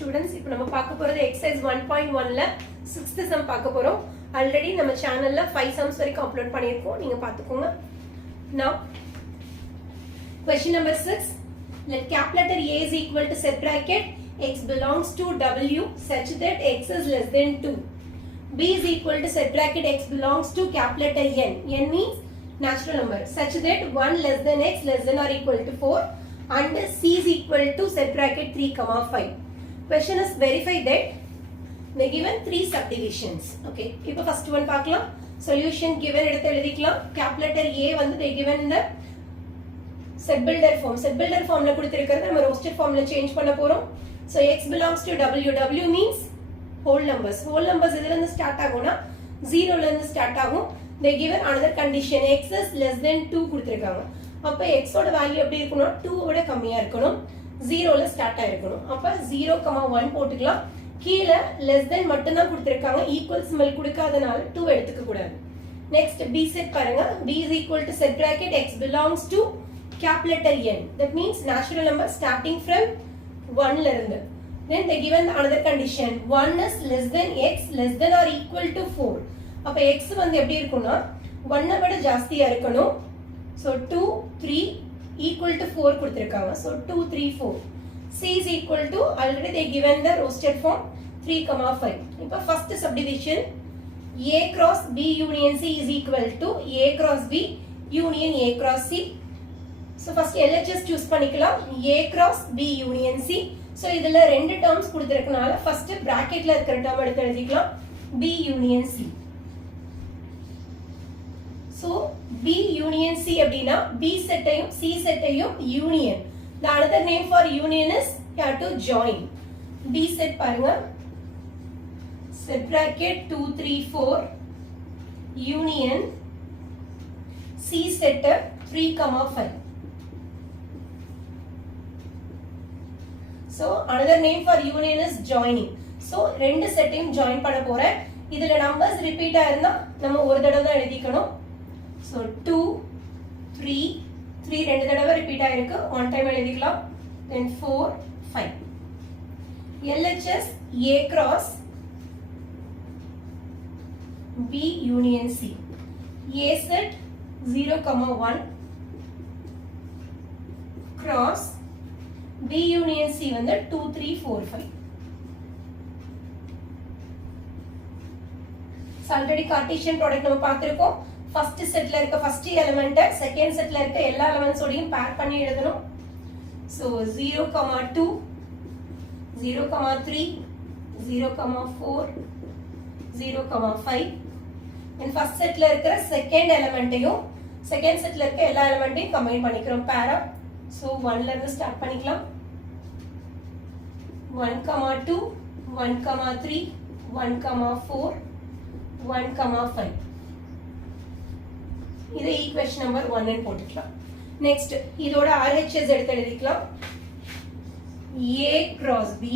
students, இப்போ நம்ம பார்க்க போறது exercise 1.1ல 6th sum பார்க்க போறோம். ஆல்ரெடி நம்ம சேனல்ல 5 sums வரைக்கும் அப்லோட் பண்ணியிருக்கோம். நீங்க பார்த்துக்கோங்க. Now question number 6. Let cap letter A is equal to set bracket x belongs to W such that x is less than 2. B is equal to set bracket x belongs to cap letter N. N means natural number such that 1 less than x less than or equal to 4 and C is equal to set bracket 3 comma 5. Question is verify that they given 3 subdivisions. Okay, இப்போ first one பார்க்கலாம். Solution given எடுத்து எழுதிக்கலாம். Cap letter A வந்து they given in the set builder form. Set builder formல கொடுத்திருக்கிறது நம்ம roasted formல change பண்ண போறோம். So x belongs to W. W means whole numbers. Whole numbers எதுல இருந்து ஸ்டார்ட் ஆகும்னா 0ல இருந்து ஸ்டார்ட் ஆகும். They given another condition x is less than 2 கொடுத்திருக்காங்க. அப்ப x ஓட வேல்யூ எப்படி இருக்கணும்? 2 விட கம்மியா இருக்கணும். 0ல ஸ்டார்ட் ஆயிருக்கணும். அப்ப 0,1 போட்டுக்கலாம். கீழ less than மட்டும் தான் கொடுத்திருக்காங்க. equal symbol கொடுக்காதனால 2 எடுத்துக்க கூடாது. Next B set பாருங்க. B is equal to set bracket x belongs to cap letter N. That means natural number starting from 1 ல இருந்து. Then they given another condition 1 is less than x less than or equal to 4. அப்ப x வந்து எப்படி இருக்கும்னா 1 விட ஜாஸ்தியா இருக்கணும். So 2 3 equal to 4 கொடுத்திருக்காங்க. So 2 3 4. C is equal to already they given the roasted form 3,5. இப்போ first subdivision A cross B union C is equal to A cross B union A cross C. So first LHS choose பண்ணிக்கலாம். A cross B union C. So இதுல ரெண்டு terms கொடுத்திருக்கனால first bracketல இருக்கிற term எடுத்து எழுதிக்கலாம். B union C. So B union C அப்படினா B செட்டையும் C செட்டையும் union. The another name for union is you have to join. B set பாருங்க. Set bracket 2 3 4 union C set 3,5. So another name for union is joining. So ரெண்டு செட்டையும் join பண்ண போறேன். இதுல numbers repeat ஆயிருந்தா நம்ம ஒரு தடவை தான் எழுதிக்கணும். So 2 3 3 ரெண்டு தடவை repeat ஆயிருக்கு. one time எழுதிக்கலாம். Then 4 5. LHS A cross B union C. A set 0,1 cross B union C வந்து 2 3 4 5. So already Cartesian product நம்ம பார்த்திருக்கோம். First setல இருக்க first element second setல இருக்க எல்லா elements ஓடையும் pair பண்ணி எழுதணும். So 0,2 0,3 0,4 0,5. in first setல இருக்கிற second elementையும் second setல இருக்க எல்லா elementையும் combine பண்ணிக்கிறோம் pair. So 1 ல இருந்து ஸ்டார்ட் பண்ணிக்கலாம். 1,2 1,3 1,4 1,5. இது ஈக்குவேஷன் நம்பர் 1 ன்னு போட்டுக்கலாம். நெக்ஸ்ட் இதோட RHS எடுத்து எழுதிக்கலாம். A cross B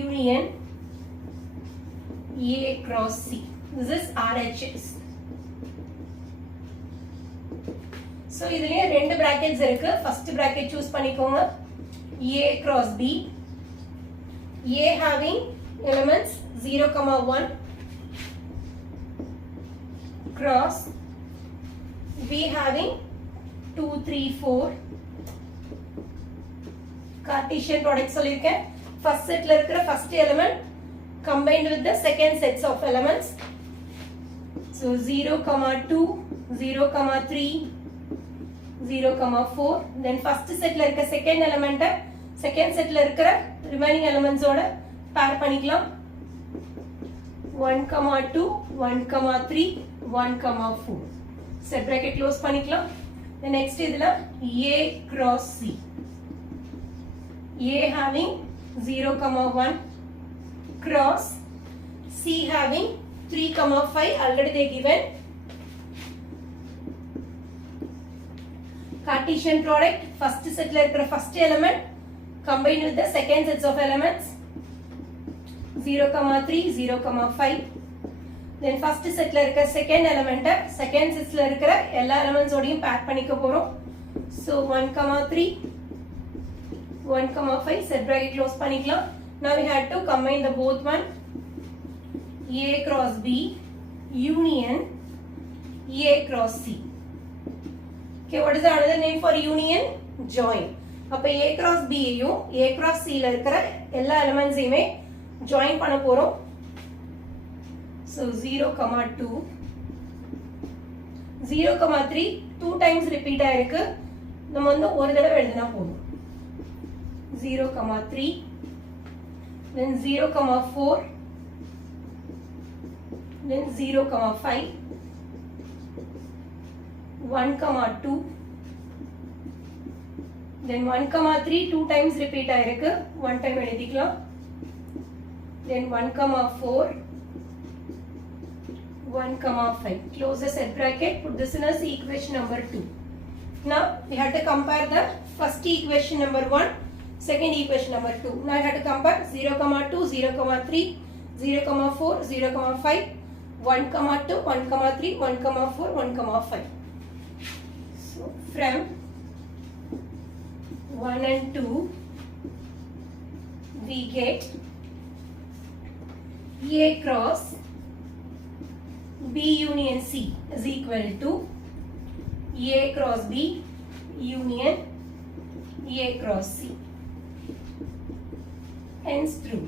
union A cross C. This is RHS. So இதுலயே ரெண்டு brackets இருக்கு. First bracket choose பண்ணிக்கோங்க. A cross B. A having elements 0,1 cross B having 2 3 4. Cartesian product சொல்லிருக்கேன். First setல இருக்கிற first element combined with the second sets of elements. So 0,2 0,3 0,4. Then first setல இருக்க second element second setல இருக்கிற remaining elements ஓட pair பண்ணிக்கலாம். 1,2 1,3 1,4. set bracket close பண்ணிக்கலாம். The next இதுல A cross C. A having 0,1 cross C having 3,5. already they given. Cartesian product first setல இருக்கிற first element combined with the second sets of elements 0,3 0,5. then first setல இருக்க second element second setல இருக்கிற எல்லா elements ஓடையும் pair பண்ணிக்க போறோம். so 1,3 1 comma 5 set bracket close பண்ணிக்கலாம். Now we had to combine the both one. A cross B union A cross C. Okay, what is the another name for union? Join. அப்ப A cross B யும் A cross C ல இருக்கிற எல்லா எலிமெண்ட்ஸையுமே ஜாயின் பண்ண போறோம். So 0, 2 0, 3 2 times repeat ஆயிருக்கு. நம்ம வந்து ஒரு தடவை எழுதினா போதும். 0, 3 then 0, 4 then 0, 5 1, 2 then 1, 3 2 times repeat ஆயிருக்கு. one time எழுதிக்கலாம். then 1, 4 1, 5 close the set bracket, put this in as equation number 2. Now we have to compare the first equation number 1, second equation number 2. Now I have to compare 0, 2 0, 3 0, 4 0, 5 1, 2 1, 3 1, 4 1, 5. So from 1 and 2 we get A cross B union C is equal to A cross B union A cross C. Hence true.